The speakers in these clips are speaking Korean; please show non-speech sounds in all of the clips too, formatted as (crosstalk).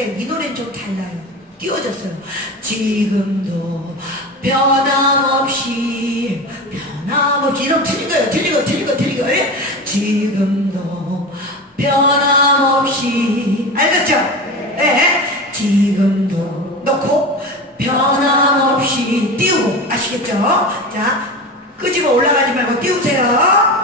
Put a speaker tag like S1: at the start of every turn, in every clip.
S1: 그래 이 노래는 좀 달라요 띄워졌어요 지금도 변함없이 변함없이 이런 틀린 거예요 틀린 거 틀린 거 틀린 거 예? 지금도 변함없이 알겠죠? 예? 지금도 넣고 변함없이 띄우고 아시겠죠? 자 끄집어 올라가지 말고 띄우세요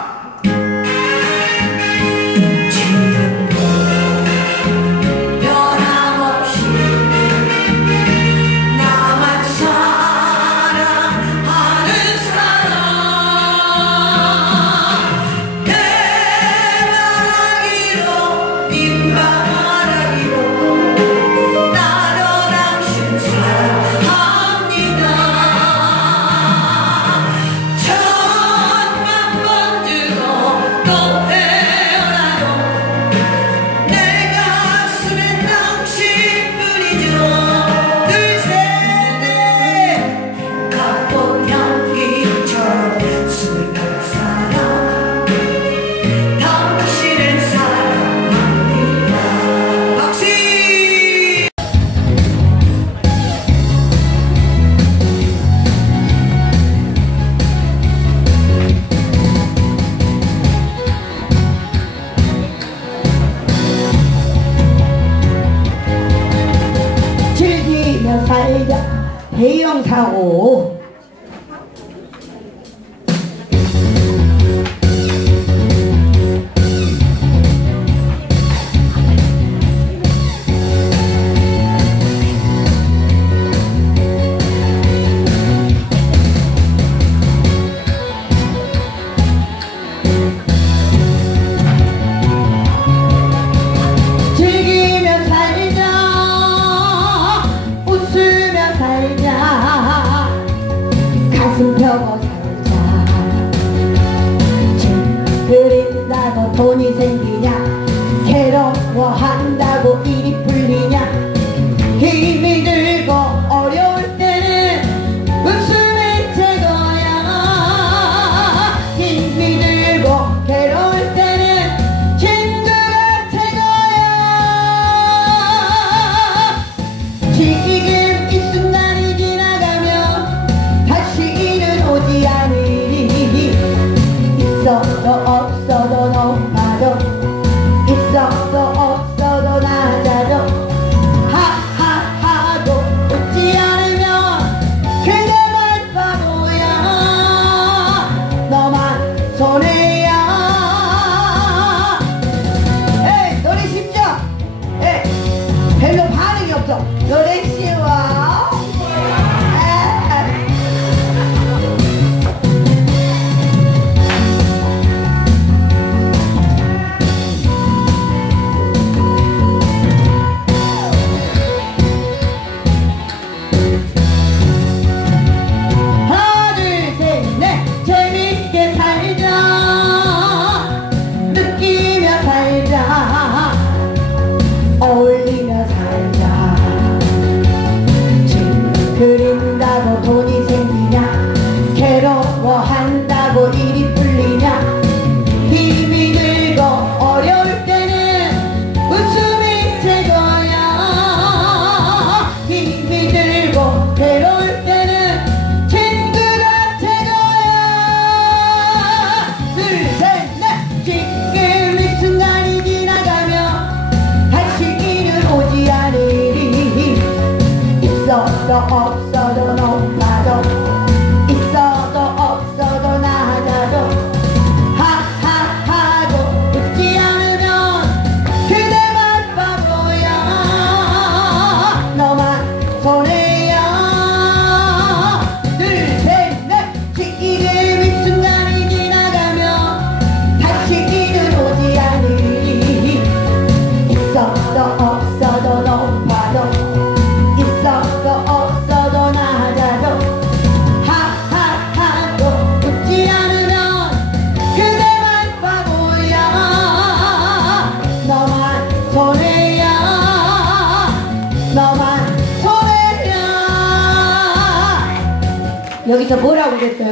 S2: need me to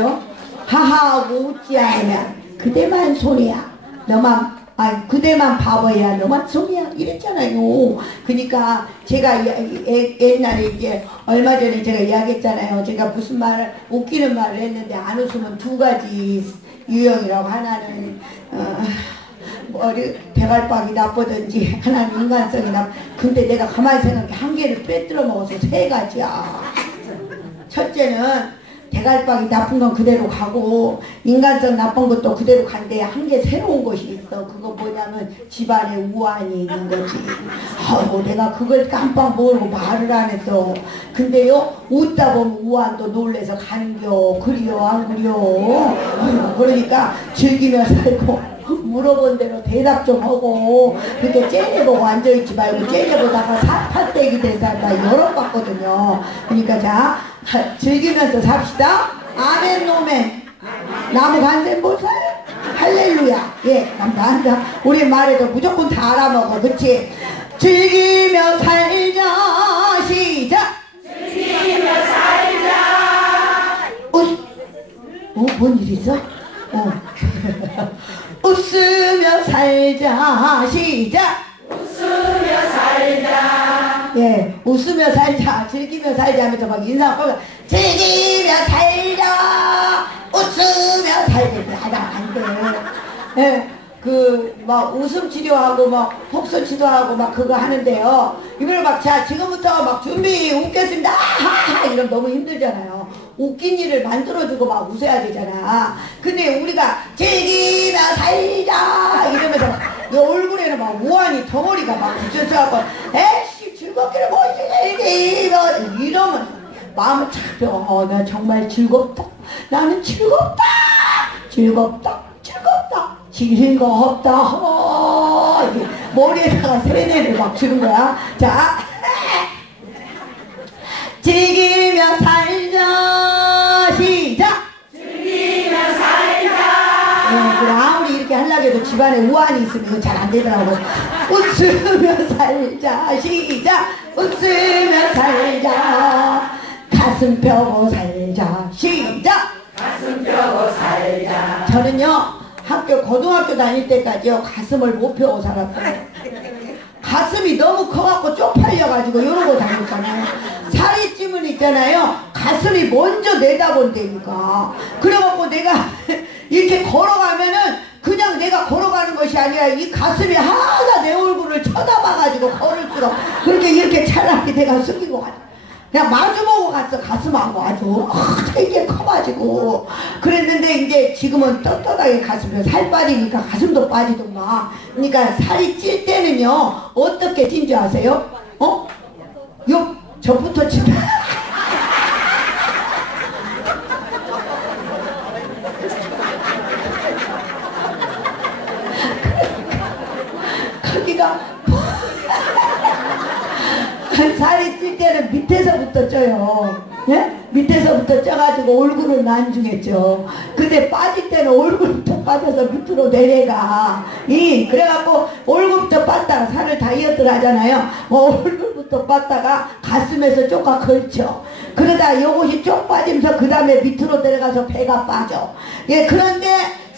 S2: 뭐요? 하하하고 웃지야 그대만 소리야. 너만 아 그대만 바보야. 너만 소리야. 이랬잖아요. 그러니까 제가 옛날에 이제 얼마 전에 제가 이야기했잖아요. 제가 무슨 말을 웃기는 말을 했는데 안 웃으면 두 가지 유형이라고. 하나는 어, 머리 배갈박이 나쁘든지 하나는 인간성이 나 근데 내가 가만히 생각해. 한 개를 빼뜨려 먹어서 세 가지야. 첫째는 대갈박이 나쁜 건 그대로 가고 인간성 나쁜 것도 그대로 간데 한 개 새로운 것이 있어. 그거 뭐냐면 집안에 우환이 있는 거지. 아우 내가 그걸 깜빡 모르고 말을 안 했어. 근데요 웃다 보면 우환도 놀래서 가는겨. 그리요 안 그리요 그러니까 즐기며 살고 물어본 대로 대답 좀 하고 그렇게 째려보고 앉아있지 말고 째려보다가 사팔대기 된 사람 다 여러 봤거든요. 그러니까 자 하- 즐기면서 삽시다. 아멘 노멘. 나무 간센 보살 할렐루야. 예 감사합니다 우리 말해도 무조건 다 알아먹어. 그치? 즐기며 살자. 시작. 즐기며 살자. 웃 어? 뭔 일 있어? 어. (laughs) 웃으며 살자 시작 웃으며 살자 예 웃으며 살자 즐기며 살자 하면서 막 인사 하고 즐기며 살자 웃으며 살자 안돼 예. 그막 웃음 치료하고 막 혹소 치료하고 막 그거 하는데요. 이걸 막자 지금부터 막 준비 웃겠습니다. 하하 이러면 너무 힘들잖아요. 웃긴 일을 만들어주고 막 웃어야 되잖아. 근데 우리가 즐기며 살자 이러면서 막이 얼굴에는 막 우환이 덩어리가 막 붙여서갖고 에씨 즐겁기를 보지 즐기며 이러면 마음을 차려. 어, 나 정말 즐겁다. 나는 즐겁다. 즐겁다. 즐겁다. 즐겁다. 어, 머리에다가 세뇌를 막 주는 거야. 자. (laughs) 즐기며 살자. 해도 집안에 우환이 있으면 잘 안 되더라고. 웃으며 살자. 시작. 웃으며 살자. 가슴 펴고 살자. 시작. 저는요 학교 고등학교 다닐 때까지요 가슴을 못 펴고 살았어요. 가슴이 너무 커갖고 쪽팔려가지고 이러고 다녔잖아요. 살이 찌면 있잖아요. 가슴이 먼저 내다본다니까. 그래갖고 내가 (laughs) 이렇게 걸어가면은 그냥 내가 걸어가는 것이 아니라 이 가슴이 하나 내 얼굴을 쳐다봐가지고 걸을수록 그렇게 이렇게 차라리 내가 숙이고 갔 그냥 마주보고 갔어. 가슴하고 아주 아, 되게 커가지고. 그랬는데 이제 지금은 떳떳하게 가슴에 살 빠지니까 가슴도 빠지던가. 그러니까 살이 찔 때는요 어떻게 찐 줄 아세요? 어? 요 저부터 찐다 거기가 살이 찔 때는 밑에서부터 쪄요. 예? 밑에서부터 쪄가지고 얼굴을 난중했죠. 근데 빠질 때는 얼굴부터 빠져서 밑으로 내려가. 이 그래갖고 얼굴부터 빠다가 살을 다이어트를 하잖아요. 뭐 얼굴부터 빠다가 가슴에서 쪼까 걸쳐. 그러다 요것이 쪽 빠지면서 그 다음에 밑으로 내려가서 배가 빠져. 예, 그런데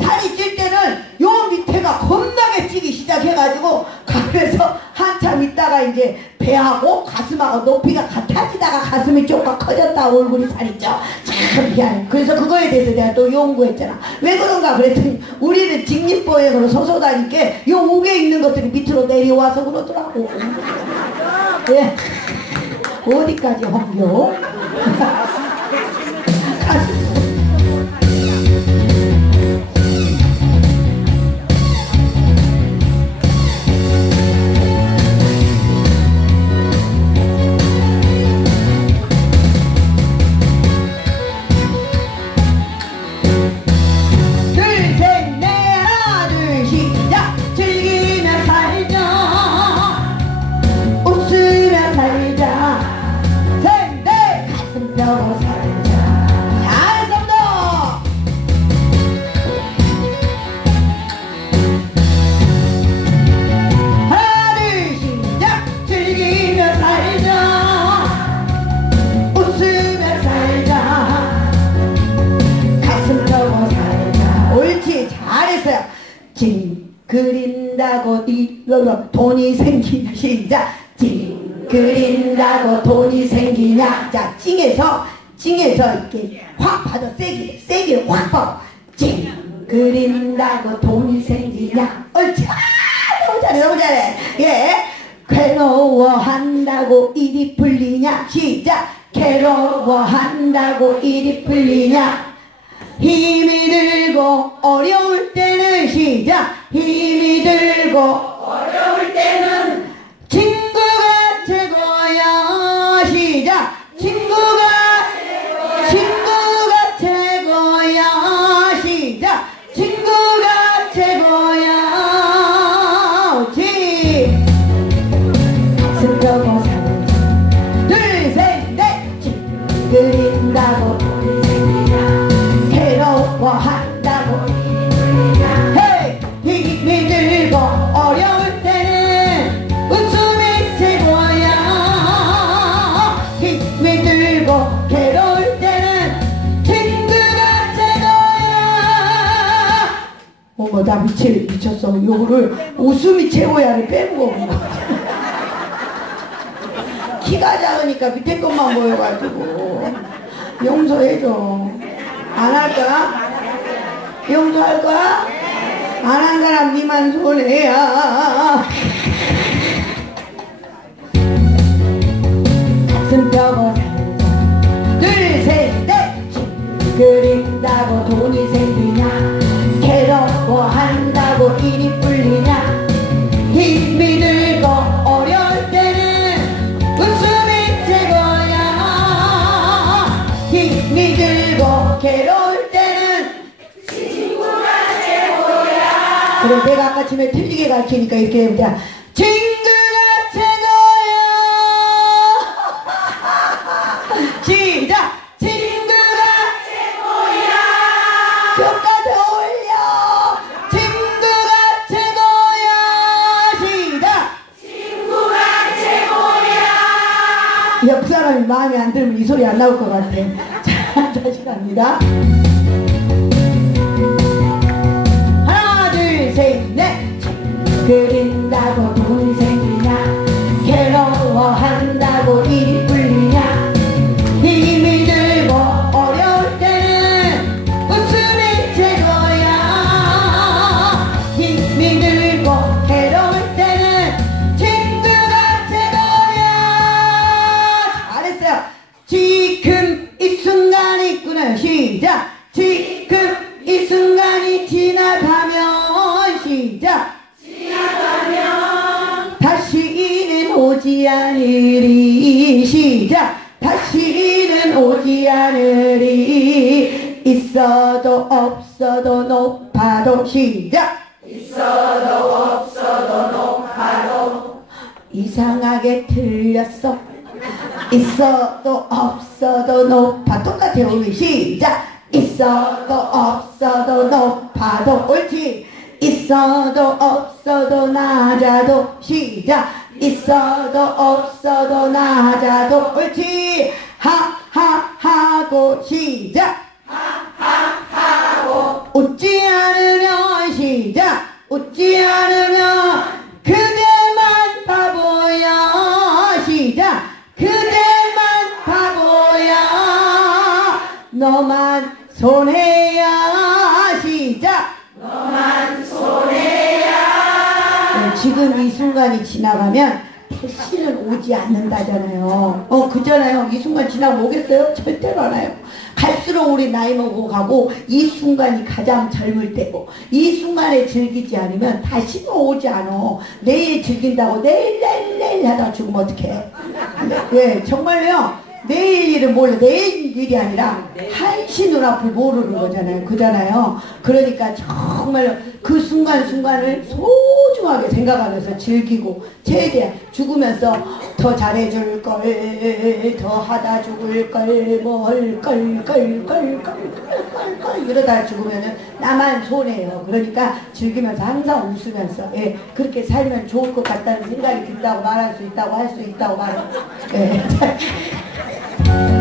S2: 살이 찔 때는 요 밑에가 겁나게 찌기 시작해가지고 그래서 한참 있다가 이제 배하고 가슴하고 높이가 같아지다가 가슴이 조금 커졌다 얼굴이 살이 쪄. 참 희한해. 그래서 그거에 대해서 내가 또 연구했잖아. 왜 그런가 그랬더니 우리는 직립보행으로 서서 다니까 요 목에 있는 것들이 밑으로 내려와서 그러더라고. 예. 어디까지 홍교? 찡에서 찡에서 이렇게 확 받아 세게 세게 확 받아. 찡. 그린다고 돈이 생기냐? 옳지. 아, 너무 잘해 너무 잘해. 예. 괴로워한다고 일이 풀리냐? 시작. 괴로워한다고 일이 풀리냐? 힘이 들고 어려울 때는 시작. 힘이 들고 어려울 때는 나 미치, 미쳤어. 요거를 웃음이 최고야를 빼먹어 키가 작으니까 밑에 것만 보여가지고. 용서해줘. 안 할까? 용서할 거야? 안 한 사람 니만 손해야. 가슴 펴고 살자 둘셋 넷. 그린다고 돈이 그래 내가 아까 전에 틀리게 가르치니까 이렇게 해보자 친구가 최고야. 시작! 친구가 최고야. 끝까지 올려. 친구가 최고야. 시작! 옆 사람이 마음에 안 들면 이 소리 안 나올 것 같아. (laughs) 자, 다시 갑니다. 그린다고 돈이 생기냐? 괴로워한다고 일이 시작. 있어도 없어도 높아도 이상하게 틀렸어. 있어도 없어도 높아. 똑같아요 우리. 시작. 있어도 없어도 높아도 옳지. 있어도 없어도 낮아도 시작. 있어도 없어도 낮아도 옳지. 하하 하고 시작. 하하하고 웃지 않으면 시작 웃지 않으면 그대만 바보야 시작 그대만 바보야 너만 손해야 시작 네, 지금 이 순간이 지나가면 다시는 오지 않는다잖아요. 어, 그잖아요. 이 순간 지나면 오겠어요? 절대로 안 와요. 갈수록 우리 나이 먹고 가고 이 순간이 가장 젊을 때고 이 순간에 즐기지 않으면 다시는 오지 않아. 내일 즐긴다고 내일 내일 내일 하다 죽으면 어떡해. 예, 정말요. 내일 일은 몰라. 내일 일이 아니라 한시 눈앞을 모르는 거잖아요. 그잖아요. 그러니까 정말 그 순간순간을 소중하게 생각하면서 즐기고 최대한 죽으면서 더 잘해줄 걸, 더 하다 죽을 걸, 뭘 걸, 걸, 걸, 걸, 걸, 걸, 이러다 죽으면은 나만 손해요. 그러니까 즐기면서 항상 웃으면서, 예, 그렇게 살면 좋을 것 같다는 생각이 든다고 말할 수 있다고 할 수 있다고 말을, 예. (laughs)